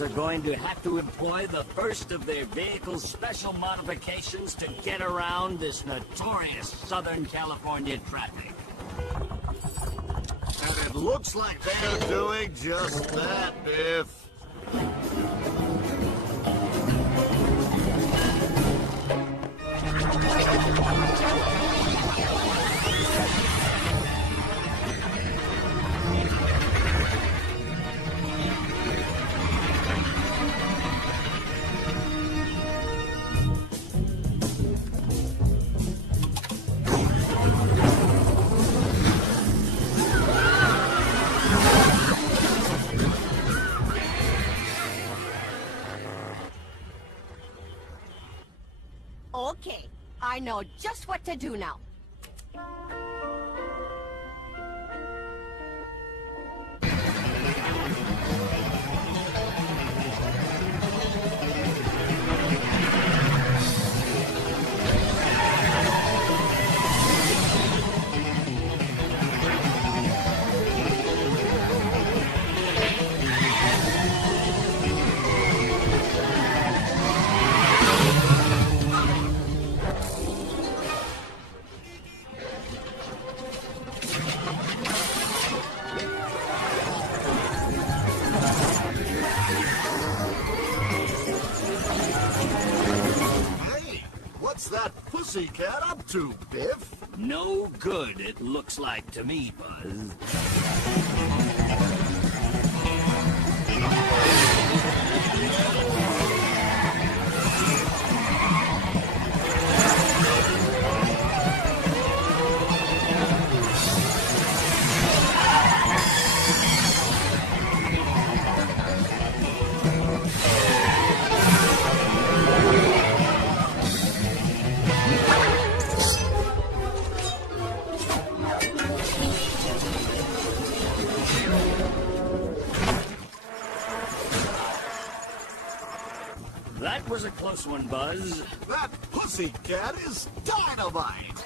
are going to have to employ the first of their vehicle's special modifications to get around this notorious Southern California traffic. And it looks like they're doing just that, Biff. Okay, I know just what to do now. What's that pussycat up to, Biff? No good, it looks like to me, Buzz. That was a close one, Buzz. That pussycat is dynamite!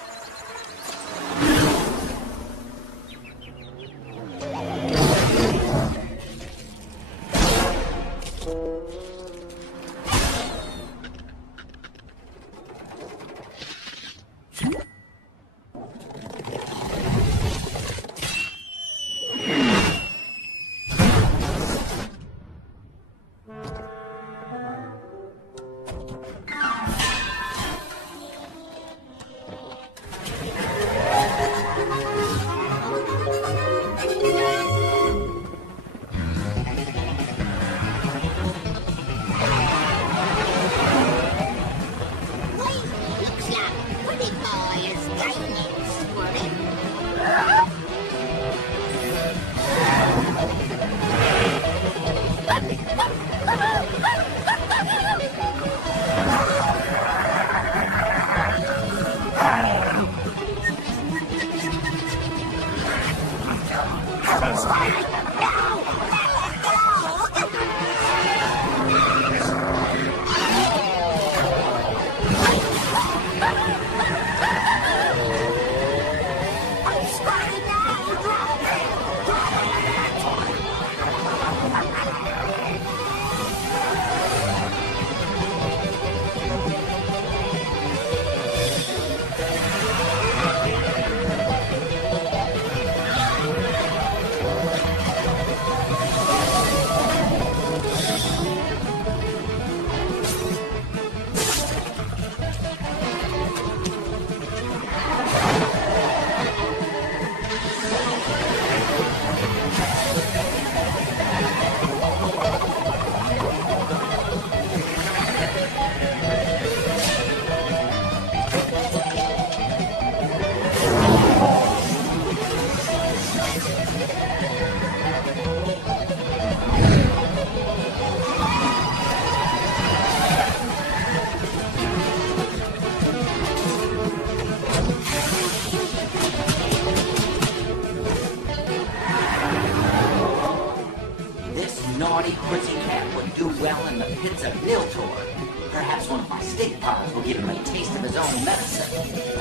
naughty pussycat would do well in the pits of Niltor. Perhaps one of my stick paws will give him a taste of his own medicine.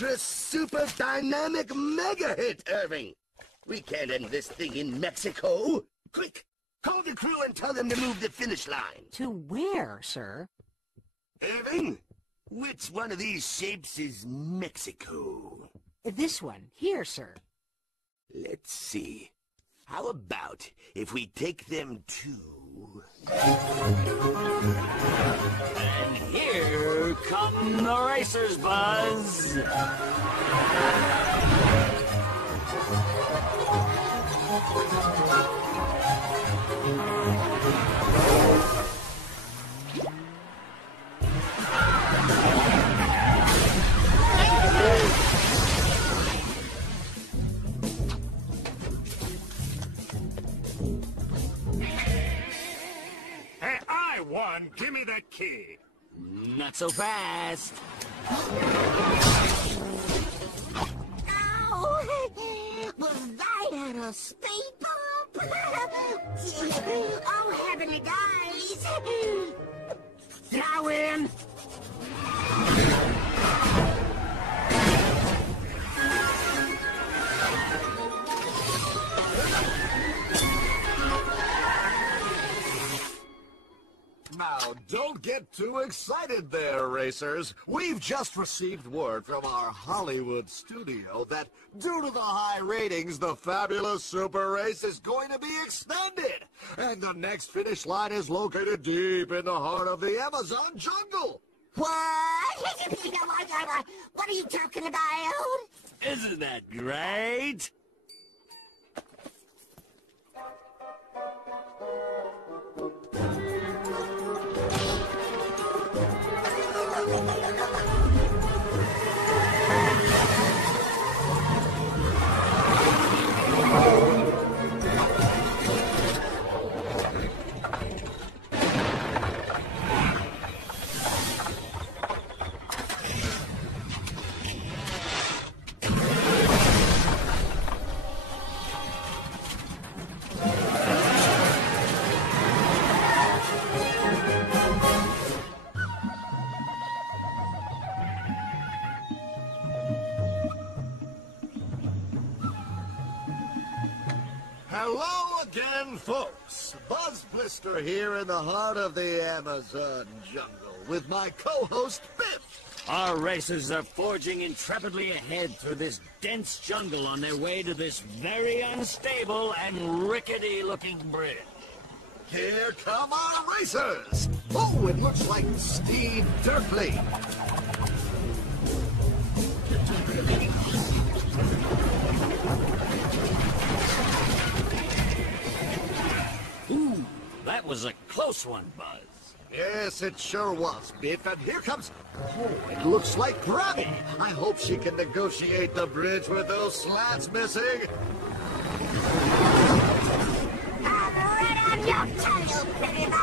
ultra super dynamic mega hit, Irving. We can't end this thing in Mexico. Quick, call the crew and tell them to move the finish line. To where, sir? Irving, which one of these shapes is Mexico? This one. Here, sir. Let's see. How about if we take them to... And here come the racers, Buzz. Hey, I won. Give me that key. Not so fast. Oh, was that at a speed bump? Oh, heavenly days. Now in. Now, don't get too excited there, racers. We've just received word from our Hollywood studio that due to the high ratings, the fabulous super race is going to be extended. And the next finish line is located deep in the heart of the Amazon jungle. What? What are you talking about? Isn't that great? Hello again, folks. Buzz Blister here in the heart of the Amazon jungle with my co-host, Biff. Our racers are forging intrepidly ahead through this dense jungle on their way to this very unstable and rickety-looking bridge. Here come our racers. Oh, it looks like Steve Durfley. Ooh, that was a close one, Buzz. Yes, it sure was, Biff. And here comes... Oh, it looks like Grammy. I hope she can negotiate the bridge with those slats missing. I'm right on your tail, baby boy.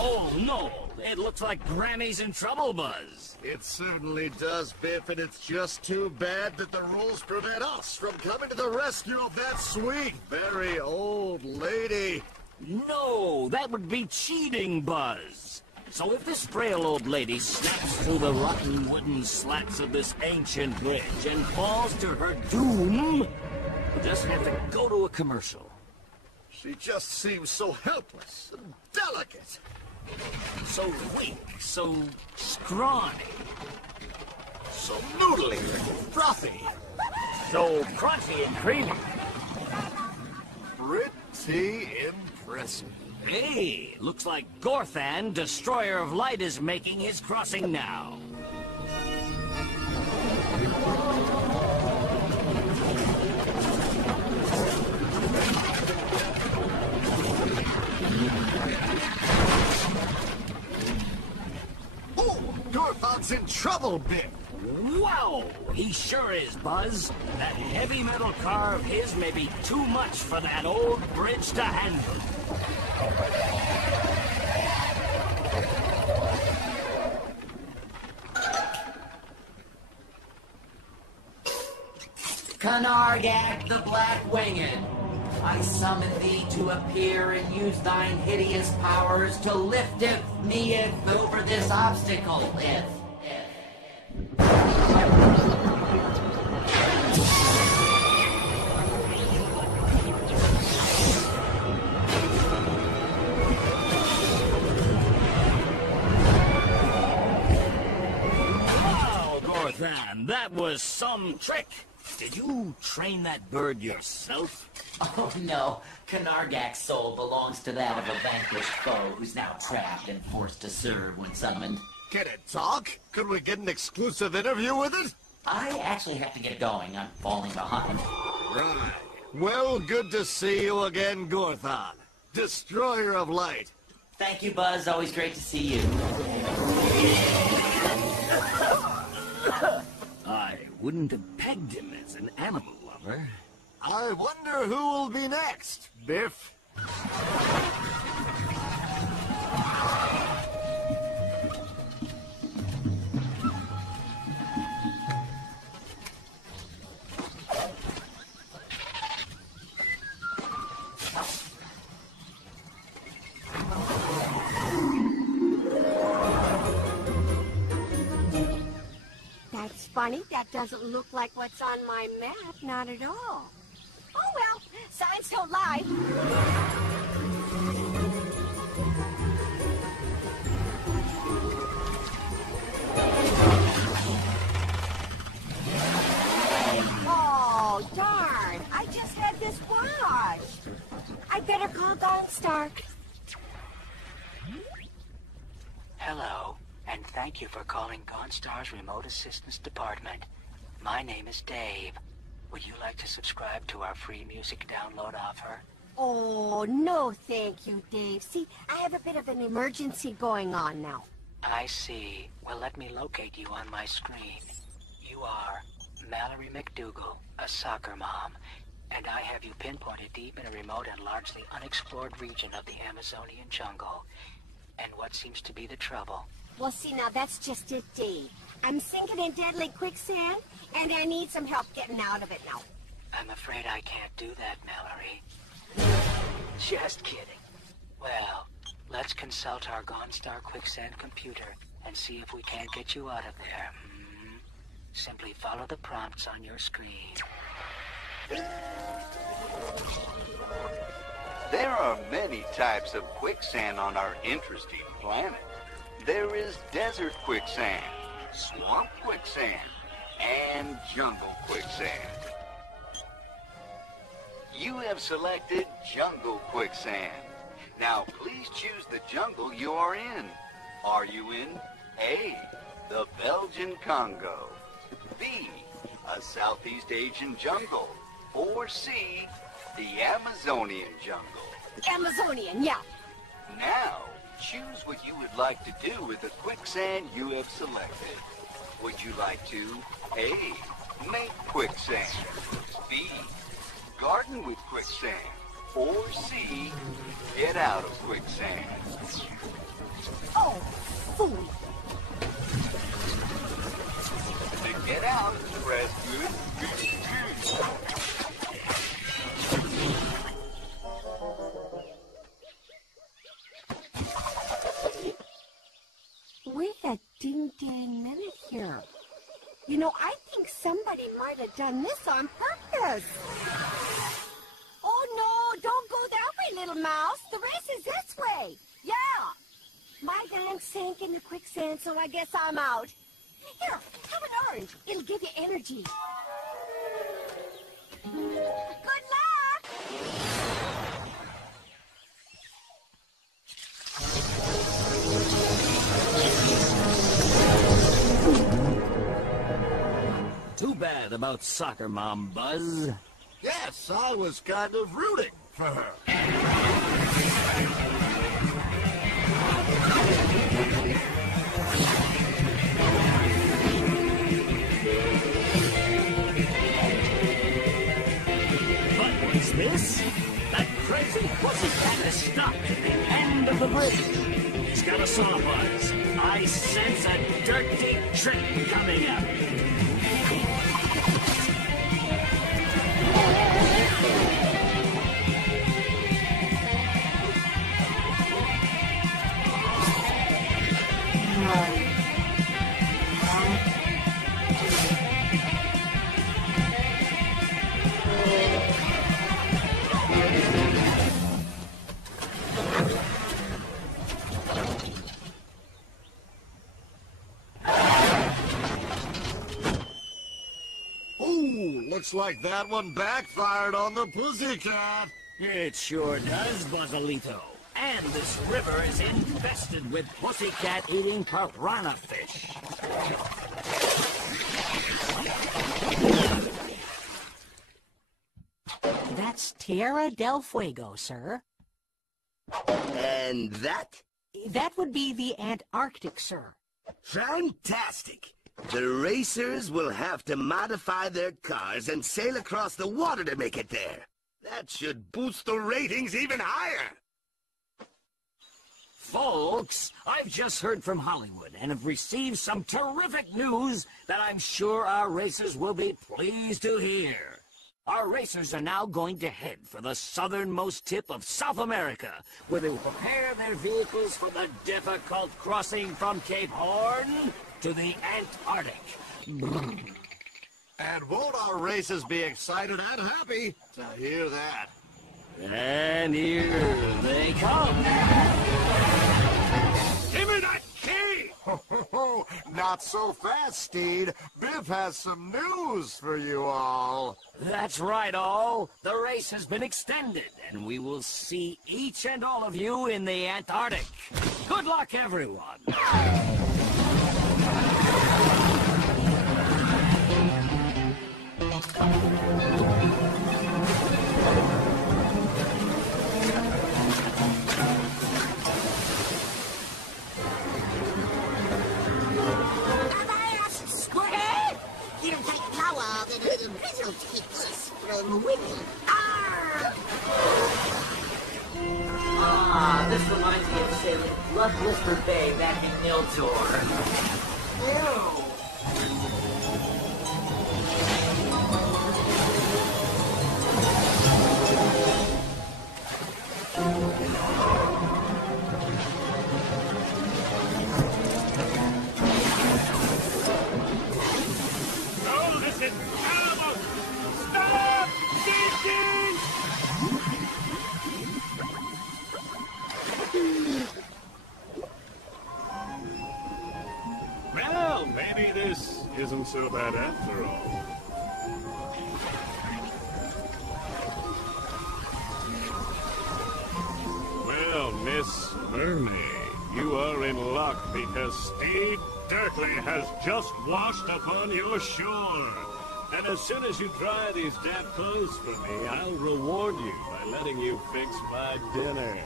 Oh, no. It looks like Grammy's in trouble, Buzz. It certainly does, Biff, and it's just too bad that the rules prevent us from coming to the rescue of that sweet, very old lady. No, that would be cheating, Buzz. So if this frail old lady snaps through the rotten wooden slats of this ancient bridge and falls to her doom, we'll just have to go to a commercial. She just seems so helpless and delicate. So weak, so scrawny, So noodly and frothy. so crunchy and creamy. Pretty impressive. Hey, looks like Gorthan, Destroyer of Light, is making his crossing now. Oh, Gorthon's in trouble, Biff. Whoa! He sure is, Buzz. That heavy metal car of his may be too much for that old bridge to handle. Canargak the Black-Winged, I summon thee to appear and use thine hideous powers to lifteth me over this obstacle. If. fan, that was some trick. Did you train that bird yourself? Oh no, Kanargak's soul belongs to that of a vanquished foe who's now trapped and forced to serve when summoned. Can it talk? Could we get an exclusive interview with it? I actually have to get going. I'm falling behind. Right. Well, good to see you again, Gorthon. Destroyer of light. Thank you, Buzz. Always great to see you. I wouldn't have pegged him as an animal lover. I wonder who will be next, Biff. That's funny. That doesn't look like what's on my map. Not at all. Oh, well. Signs don't lie. Oh, darn. I just had this watched. I better call Gonstar. Hello, and thank you for calling Gonstar's Remote Assistance Department. My name is Dave. Would you like to subscribe to our free music download offer? Oh, no, thank you, Dave. See, I have a bit of an emergency going on now. I see. Well, let me locate you on my screen. You are Mallory McDougal, a soccer mom, and I have you pinpointed deep in a remote and largely unexplored region of the Amazonian jungle. And what seems to be the trouble? Well, see, now that's just it, Dave. I'm sinking in deadly quicksand, and I need some help getting out of it now. I'm afraid I can't do that, Mallory. Just kidding. Well, let's consult our Gonstar Quicksand computer and see if we can't get you out of there. Simply follow the prompts on your screen. There are many types of quicksand on our interesting planet. There is desert quicksand, swamp quicksand, and jungle quicksand. You have selected jungle quicksand. Now please choose the jungle you are in. Are you in A, the Belgian Congo, B, a Southeast Asian jungle, or C, the Amazonian jungle? Amazonian, yeah. Now, choose what you would like to do with the quicksand you have selected. Would you like to A, make quicksand, B, garden with quicksand, or C, get out of quicksand? Oh, fool. To get out, press good. Wait a ding-dang minute here. You know, I think somebody might have done this on purpose. Oh, no, don't go that way, little mouse. The rest is this way. Yeah. My gun sank in the quicksand, so I guess I'm out. Here, have an orange. It'll give you energy. Good luck! Too bad about soccer mom, Buzz. Yes, I was kind of rooting for her. But what's this? That crazy pussycat has stopped at the end of the bridge. He's got us on, Buzz. I sense a dirty trick coming up. Looks like that one backfired on the pussycat. It sure does, Buzzolito. And this river is infested with pussycat-eating piranha fish. That's Tierra del Fuego, sir. And that? That would be the Antarctic, sir. Fantastic! The racers will have to modify their cars and sail across the water to make it there. That should boost the ratings even higher. Folks, I've just heard from Hollywood and have received some terrific news that I'm sure our racers will be pleased to hear. Our racers are now going to head for the southernmost tip of South America, where they will prepare their vehicles for the difficult crossing from Cape Horn to the Antarctic. And won't our racers be excited and happy to hear that? And here they come. Give me that key! Ho, not so fast, Steed. Biff has some news for you all. That's right, all. The race has been extended, and we will see each and all of you in the Antarctic. Good luck, everyone. You take power than the original tips from Winnie. Ah, this reminds me of sailing Blood Blister Bay back in Niltor. Oh, this is terrible! Stop thinking! Well, maybe this isn't so bad after all. Well, Miss Mermaid, you are in luck because Steve Dirkley has just washed upon your shore. And as soon as you dry these damp clothes for me, I'll reward you by letting you fix my dinner.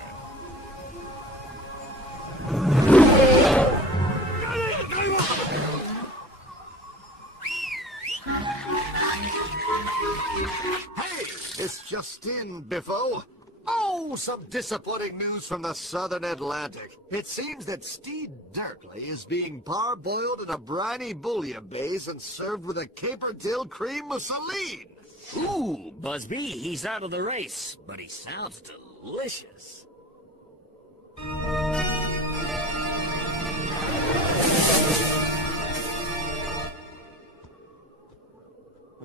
Hey, it's just in, Biffo. Oh, some disappointing news from the southern Atlantic. It seems that Steed Dirkley is being parboiled in a briny bouillabaisse and served with a caper dill cream mousseline. Ooh, Busby, he's out of the race, but he sounds delicious.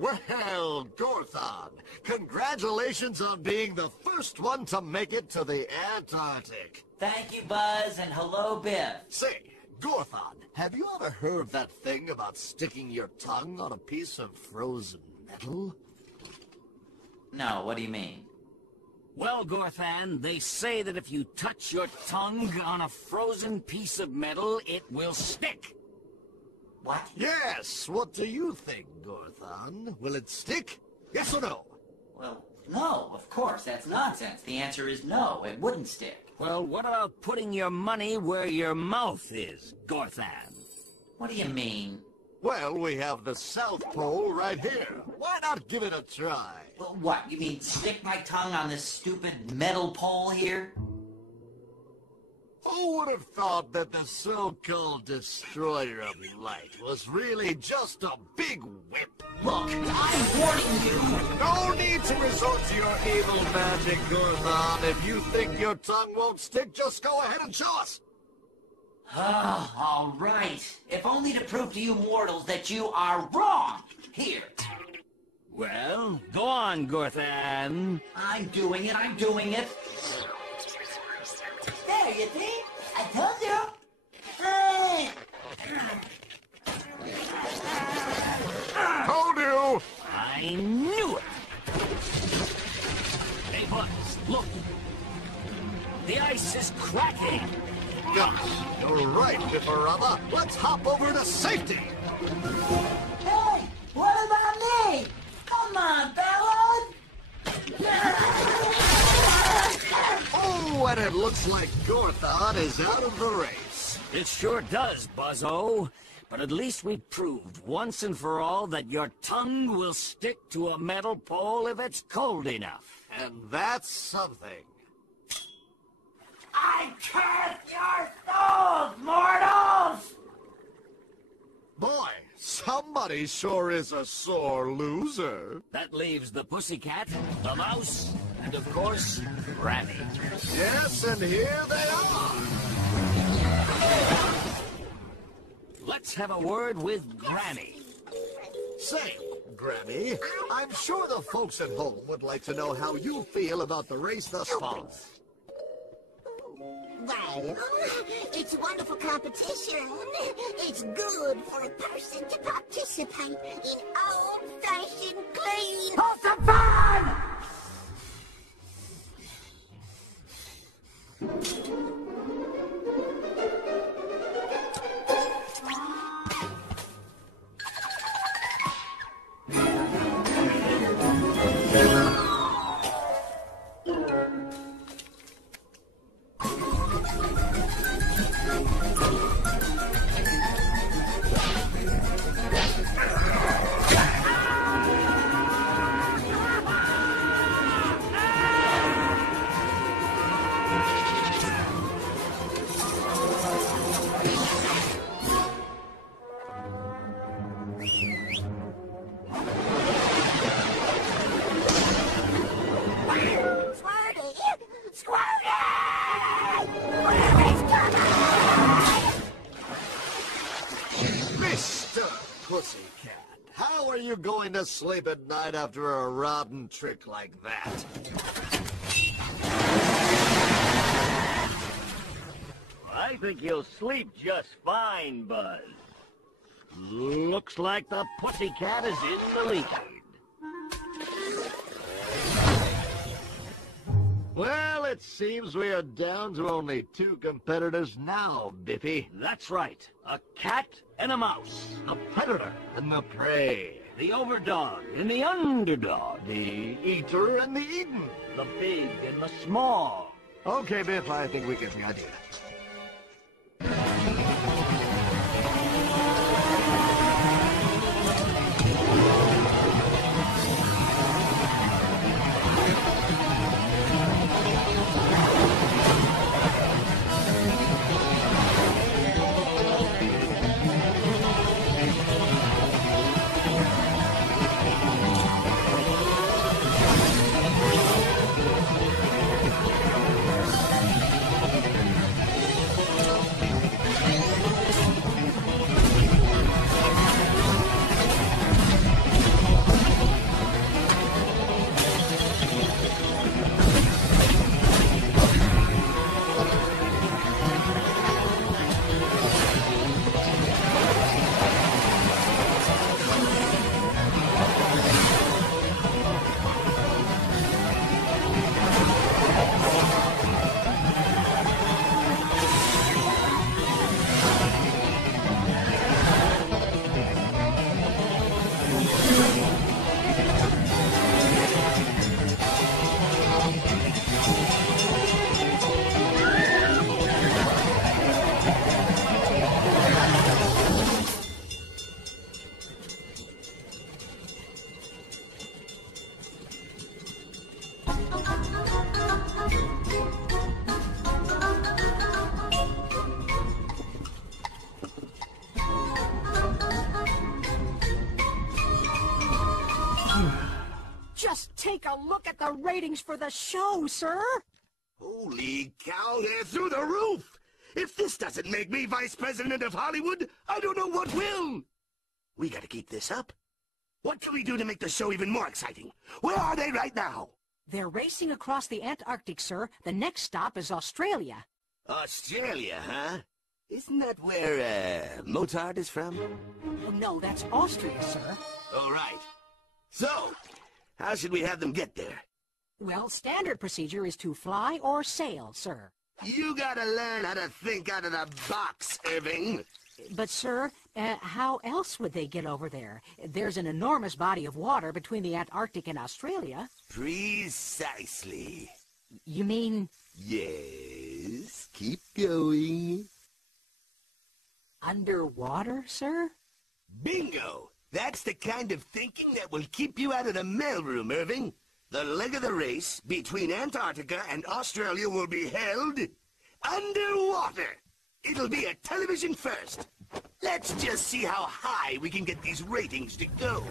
Well, Gorthon, congratulations on being the first one to make it to the Antarctic. Thank you, Buzz, and hello, Biff. Say, Gorthon, have you ever heard that thing about sticking your tongue on a piece of frozen metal? No, what do you mean? Well, Gorthan, they say that if you touch your tongue on a frozen piece of metal, it will stick. What? Yes, what do you think, Gorthon? Will it stick? Yes or no? Well, no, of course, that's nonsense. The answer is no, it wouldn't stick. Well, what about putting your money where your mouth is, Gorthan? What do you mean? Well, we have the South Pole right here. Why not give it a try? Well, what, you mean stick my tongue on this stupid metal pole here? Who would have thought that the so-called destroyer of light was really just a big whip? Look, I'm warning you! No need to resort to your evil magic, Gorthon. If you think your tongue won't stick, just go ahead and show us. Oh, all right. If only to prove to you mortals that you are wrong. Here. Well, go on, Gorthan. I'm doing it, I'm doing it. There, you think? I told you. Hey! Told you! I knew cracking. Gosh, you're right, Pipperama. Let's hop over to safety. Hey, what about me? Come on, Ballad! Oh, and it looks like Gorthon is out of the race. It sure does, Buzzo. But at least we proved once and for all that your tongue will stick to a metal pole if it's cold enough. And that's something. I curse your souls, mortals! Boy, somebody sure is a sore loser. That leaves the pussycat, the mouse, and of course, Granny. Yes, and here they are. Let's have a word with Granny. Say, Granny, I'm sure the folks at home would like to know how you feel about the race thus far. Well, it's a wonderful competition. It's good for a person to participate in old-fashioned clean. Have some fun! Pussycat, how are you going to sleep at night after a rotten trick like that? I think you'll sleep just fine, Buzz. Looks like the pussycat is in the lead. Well, it seems we are down to only 2 competitors now, Biffy. That's right. A cat and a mouse. A predator and the prey. The overdog and the underdog. The eater and the eaten. The big and the small. Okay, Biff, I think we get the idea. Just take a look at the ratings for the show, sir. Holy cow, they're through the roof! If this doesn't make me vice president of Hollywood, I don't know what will! We gotta keep this up. What can we do to make the show even more exciting? Where are they right now? They're racing across the Antarctic, sir. The next stop is Australia. Australia, huh? Isn't that where, Mozart is from? Oh, no, that's Austria, sir. All right. So, how should we have them get there? Well, standard procedure is to fly or sail, sir. You gotta learn how to think out of the box, Irving. But, sir, how else would they get over there? There's an enormous body of water between the Antarctic and Australia. Precisely. You mean... Yes, keep going. Underwater, sir? Bingo! That's the kind of thinking that will keep you out of the mailroom, Irving. The leg of the race between Antarctica and Australia will be held underwater. It'll be a television first. Let's just see how high we can get these ratings to go.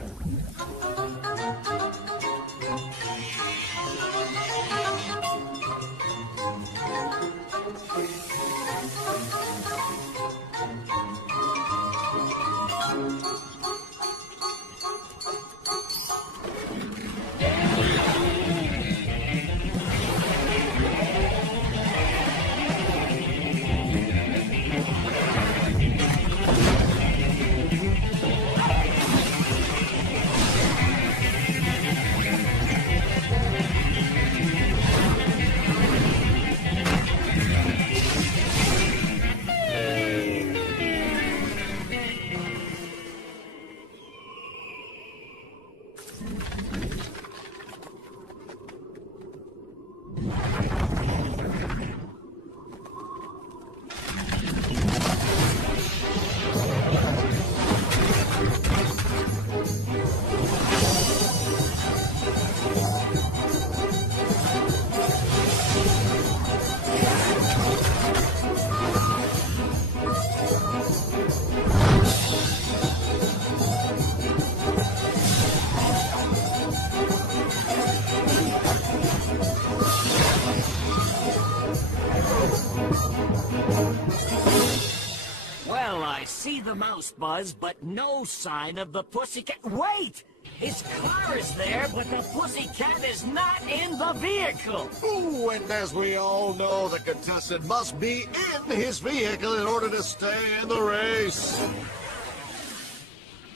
Well, I see the mouse, Buzz, but no sign of the pussycat. Wait! His car is there, but the pussycat is not in the vehicle. Ooh, and as we all know, the contestant must be in his vehicle in order to stay in the race.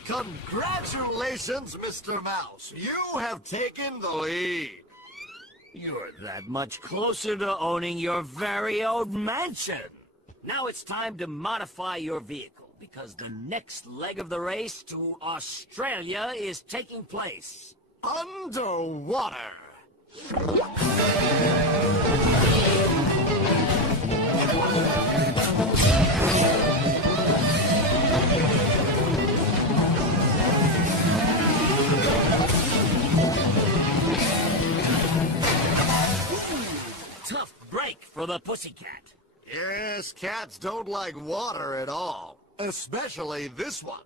Congratulations, Mr. Mouse. You have taken the lead. You're that much closer to owning your very own mansion. Now it's time to modify your vehicle, because the next leg of the race to Australia is taking place underwater. Tough break for the pussycat. Yes, cats don't like water at all, especially this one.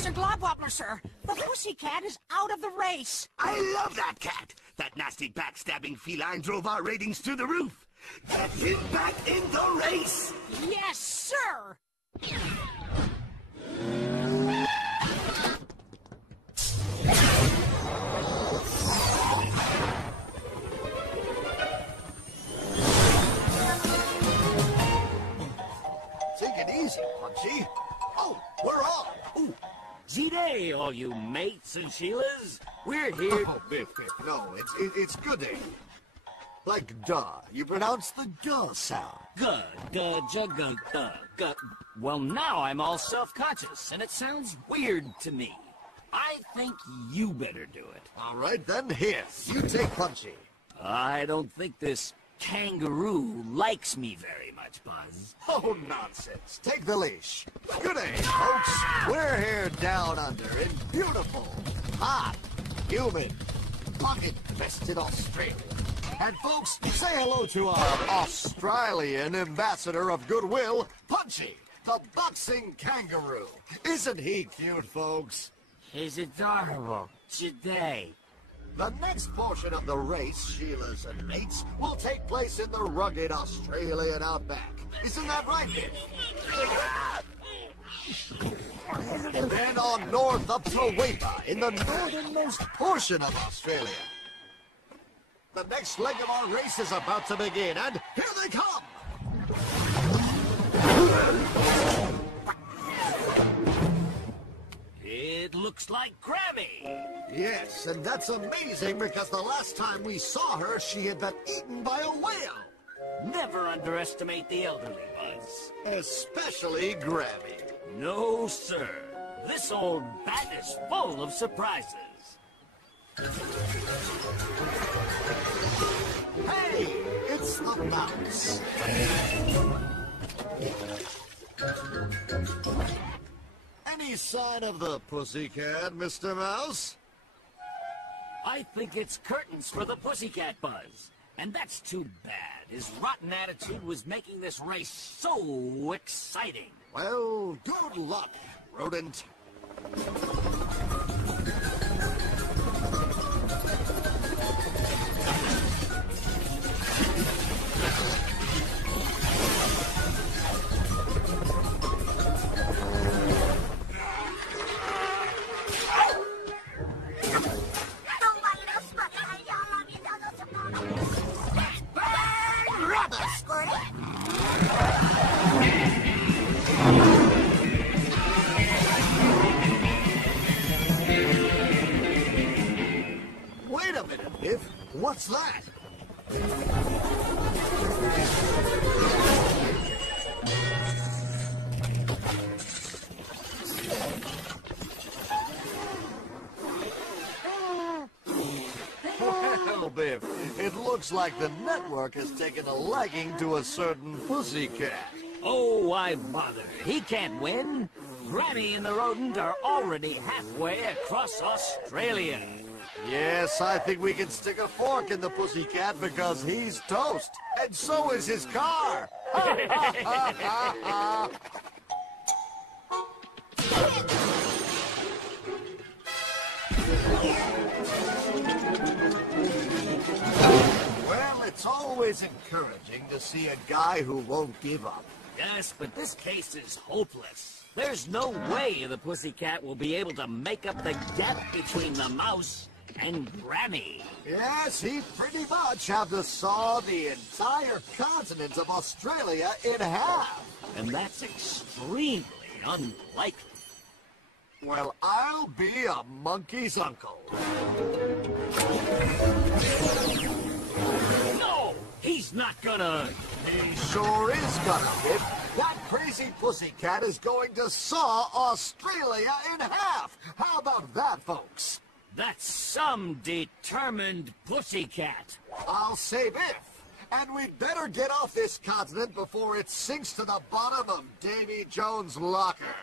Mr. Globwobbler, sir, the pussycat is out of the race. I love that cat. That nasty backstabbing feline drove our ratings through the roof. Get him back in the race. Yes, sir. Take it easy, Punchy. Oh, we're on. Ooh. G'day, all you mates and Sheilas. We're here. Oh, Biff. No, it's good day. Like duh. You pronounce the duh sound. Well, now I'm all self-conscious, and it sounds weird to me. I think you better do it. All right, then here. You take Punchy. I don't think this kangaroo likes me very much, Buzz. Oh, nonsense. Take the leash. Good day, folks. We're here down under in beautiful, hot, humid, pocket-infested Australia. And folks, say hello to our Australian ambassador of goodwill, Punchy, the boxing kangaroo. Isn't he cute, folks? He's adorable. Today. The next portion of the race, Sheilas and mates, will take place in the rugged Australian outback. Isn't that right, Nick? Then on north up to Waipa, in the northernmost portion of Australia. The next leg of our race is about to begin, and here they come! It looks like Grammy. Yes, and that's amazing because the last time we saw her, she had been eaten by a whale. Never underestimate the elderly, Buzz. Especially Grammy. No, sir. This old bat is full of surprises. Hey, it's the mouse. Any sign of the pussycat, Mr. Mouse? I think it's curtains for the pussycat, Buzz. And that's too bad. His rotten attitude was making this race so exciting. Well, good luck, rodent. Wait a minute, Biff. What's that? Well, Biff, it looks like the network has taken a liking to a certain pussycat. Oh, why bother? He can't win. Granny and the rodent are already halfway across Australia. Yes, I think we can stick a fork in the pussycat because he's toast. And so is his car. Well, it's always encouraging to see a guy who won't give up. Yes, but this case is hopeless. There's no way the pussycat will be able to make up the gap between the mouse and Granny. Yes, he'd pretty much have to saw the entire continent of Australia in half. And that's extremely unlikely. Well, I'll be a monkey's uncle. No! He's not gonna... He sure is gonna, Biff. That crazy pussycat is going to saw Australia in half. How about that, folks? That's some determined pussycat. I'll say Biff. And we'd better get off this continent before it sinks to the bottom of Davy Jones' locker.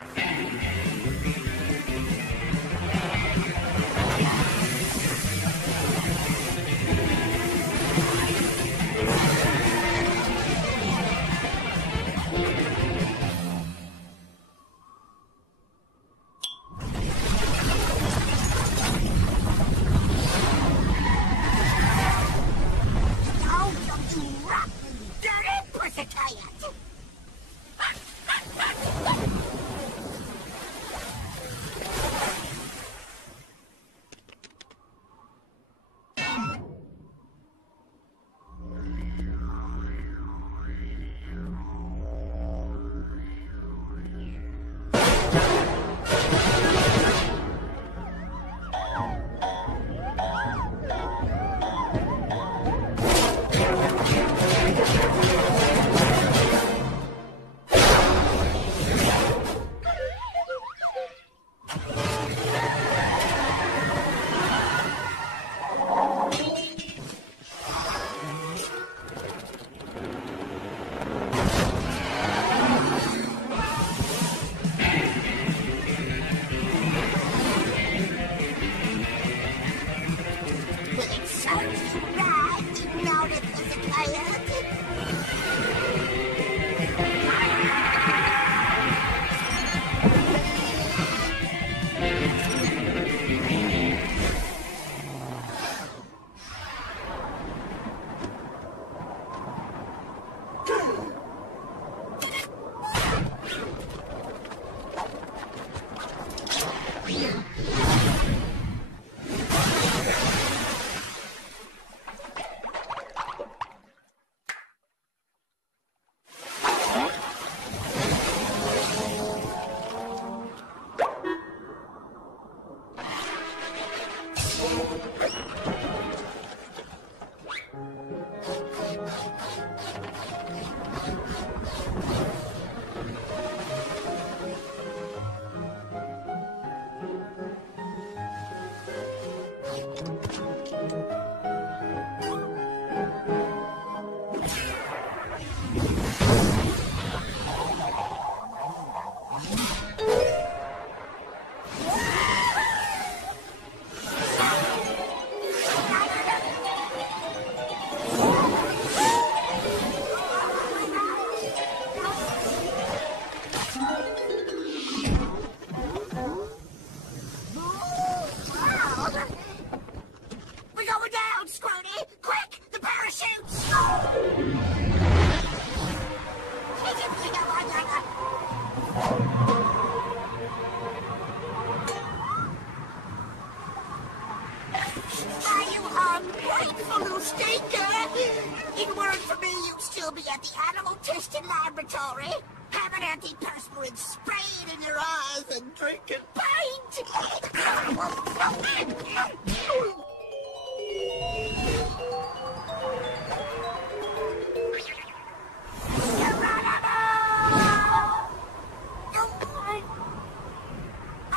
be at the animal testing laboratory, having antiperspirant sprayed in your eyes and drinking paint.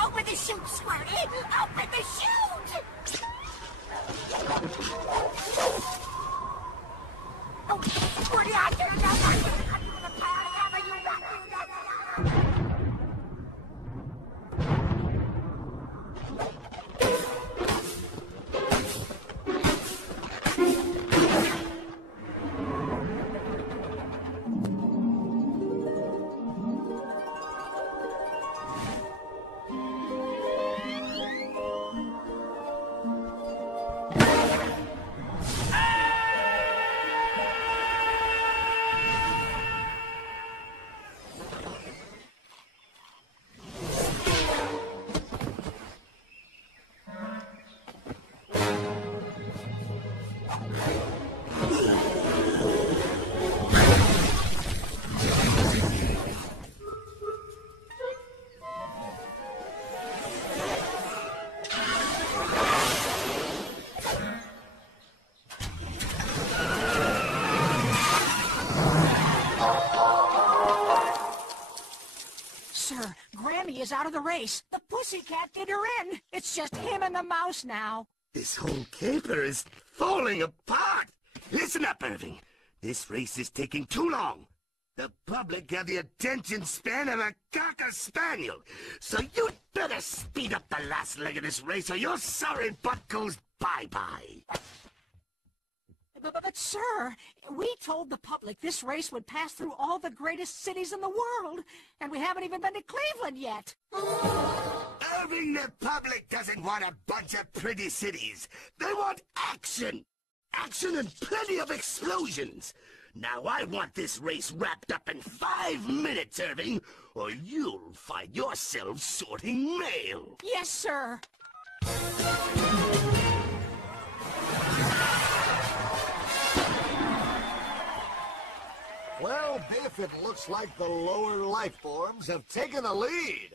Open the chute, Squirty! Open the chute! Oh, Squirty, I can't is out of the race. The pussycat did her in. It's just him and the mouse now. This whole caper is falling apart. Listen up, Irving. This race is taking too long. The public have the attention span of a cocker spaniel. So you'd better speed up the last leg of this race or your sorry butt goes bye-bye. But, sir, we told the public this race would pass through all the greatest cities in the world, and we haven't even been to Cleveland yet. Irving, the public doesn't want a bunch of pretty cities. They want action. Action and plenty of explosions. Now I want this race wrapped up in 5 minutes, Irving, or you'll find yourself sorting mail. Yes, sir. Well, Biff, it looks like the lower life forms have taken the lead.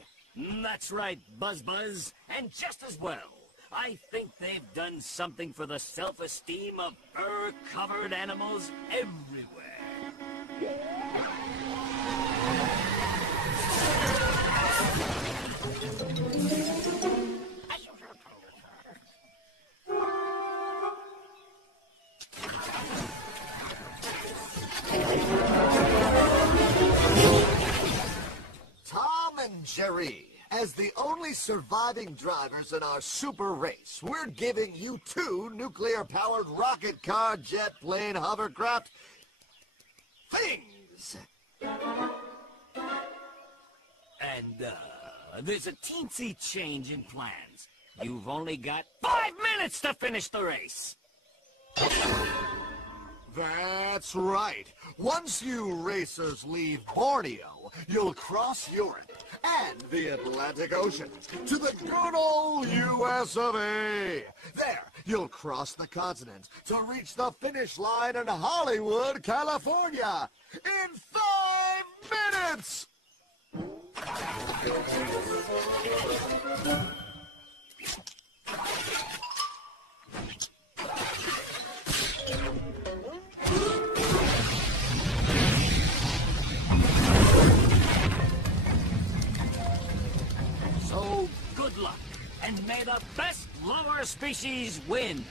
That's right, Buzz, and just as well. I think they've done something for the self-esteem of fur-covered animals everywhere. Tom and Jerry, as the only surviving drivers in our super race, we're giving you 2 nuclear-powered rocket car, jet plane, hovercraft things. And, there's a teensy change in plans. You've only got 5 minutes to finish the race. That's right. Once you racers leave Borneo, you'll cross Europe and the Atlantic Ocean to the good old U.S. of A. There, you'll cross the continent to reach the finish line in Hollywood, California, in 5 minutes! So, good luck, and may the best lower species win.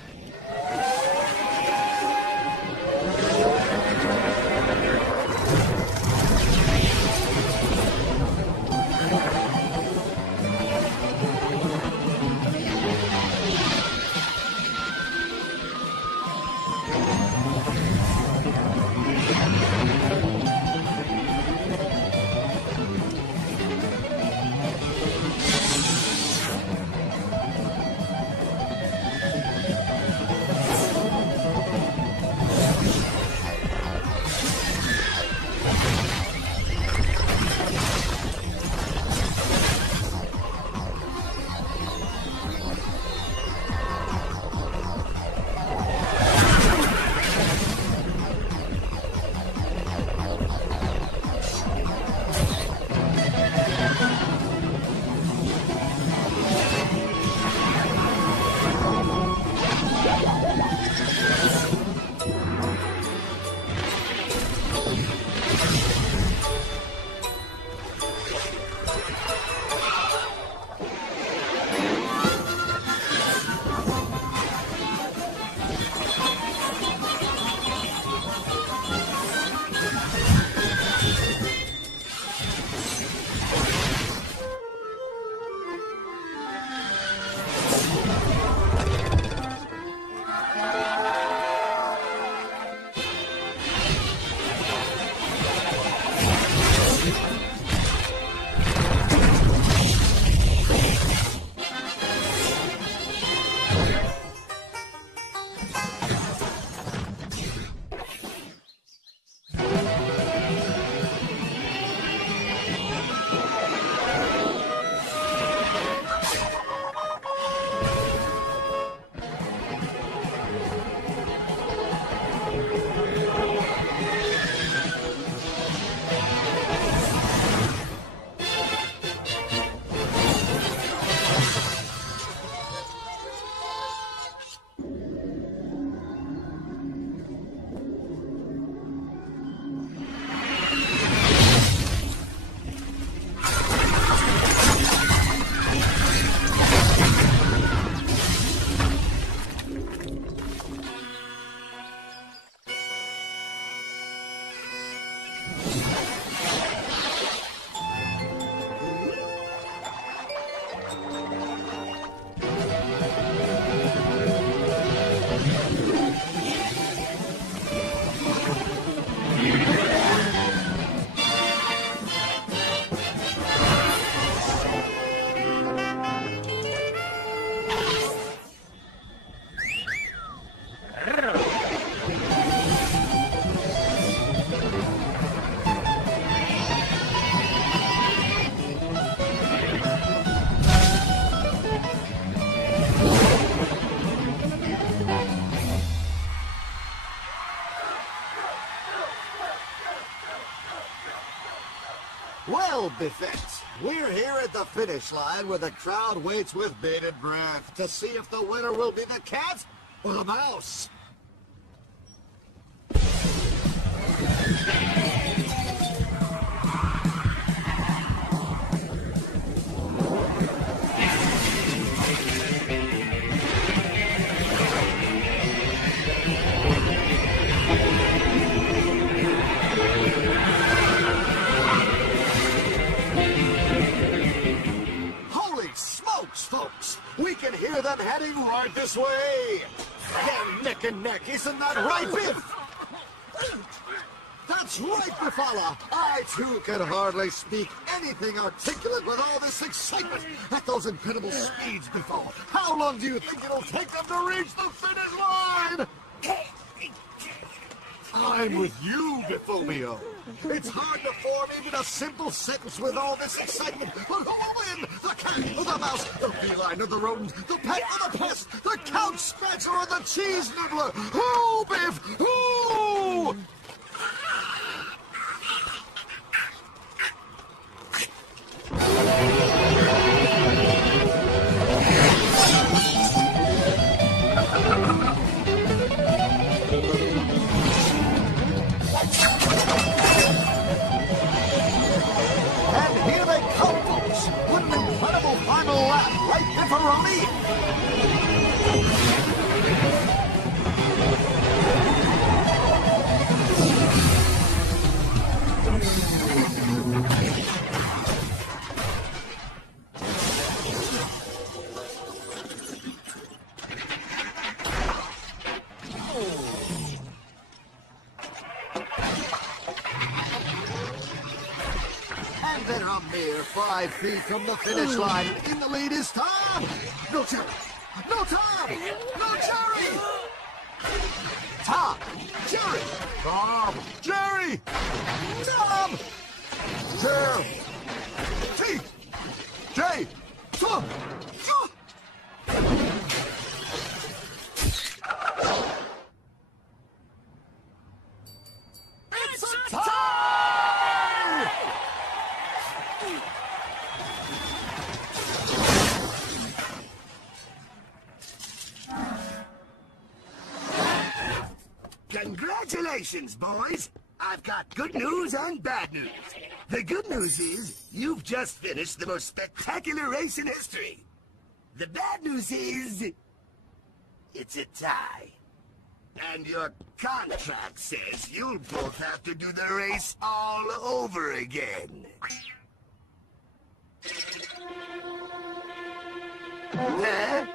Well, Biffets, we're here at the finish line where the crowd waits with bated breath to see if the winner will be the cat or the mouse. Folks, we can hear them heading right this way. They're neck and neck, isn't that right, Biff? That's right, Biffala. I, too, can hardly speak anything articulate with all this excitement at those incredible speeds, Biffo. How long do you think it'll take them to reach the finish line? I'm with you, Biffomio. It's hard to form even a simple sentence with all this excitement. But who will win? The cat or the mouse? The feline or the rodent? The pet or the pest? The couch scratcher or the cheese nibbler? Who, Biff? Who? Final lap, right, Biffaroni? And then a mere 5 feet from the finish line. In the lead is Tom. No Jerry. No Tom. No Jerry. Tom. Jerry. Tom. Jerry. Tom. Jerry. T. J. Tom. It's a tie! Congratulations, boys! I've got good news and bad news. The good news is you've just finished the most spectacular race in history. The bad news is it's a tie. And your contract says you'll both have to do the race all over again. Huh?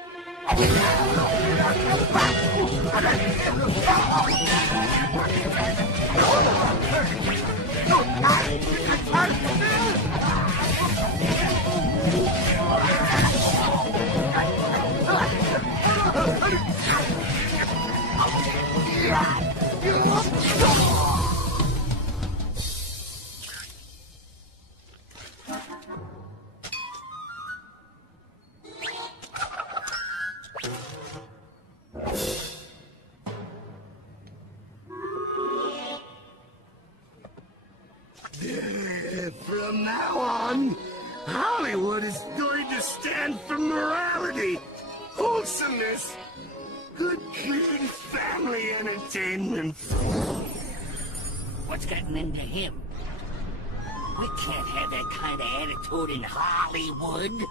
From now on, Hollywood is going to stand for morality, wholesomeness, good, clean family entertainment. What's gotten into him? We can't have that kind of attitude in Hollywood.